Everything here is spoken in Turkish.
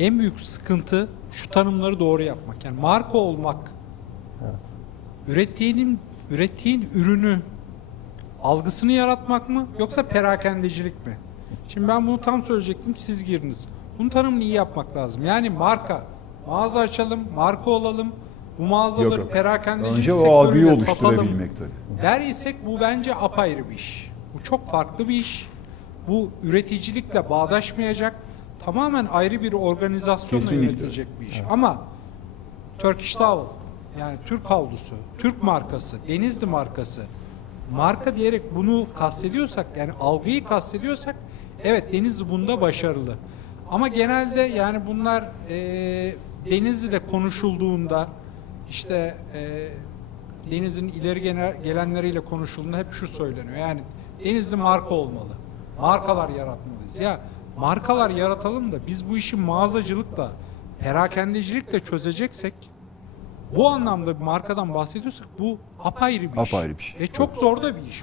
en büyük sıkıntı şu tanımları doğru yapmak. Yani marka olmak Evet. ürettiğinin ürettiğin ürünü algısını yaratmak mı yoksa perakendecilik mi? Şimdi ben bunu tam söyleyecektim siz girdiniz. Bunun tanımını iyi yapmak lazım. Yani marka, mağaza açalım, marka olalım. Bu mağazaları Yok, yok. perakendecilik Önce o algıyı oluşturabilmek tabii. Der isek bu bence apayrı bir iş. Bu çok farklı bir iş. Bu üreticilikle bağdaşmayacak. Tamamen ayrı bir organizasyonla Kesinlikle. yönetilecek bir iş. Ama Turkish Towel yani Türk havlusu, Türk markası, Denizli markası marka diyerek bunu kastediyorsak yani algıyı kastediyorsak evet Denizli bunda başarılı. Ama genelde yani bunlar e, Denizli'de konuşulduğunda işte e, Deniz'in ileri gelenleriyle konuşulduğunda hep şu söyleniyor. Yani Denizli marka olmalı. Markalar yaratmalıyız. Ya markalar yaratalım da biz bu işi mağazacılıkla, perakendecilikle çözeceksek bu anlamda bir markadan bahsediyorsak bu apayrı bir iş. Apayrı bir şey. Ve çok zor da bir iş.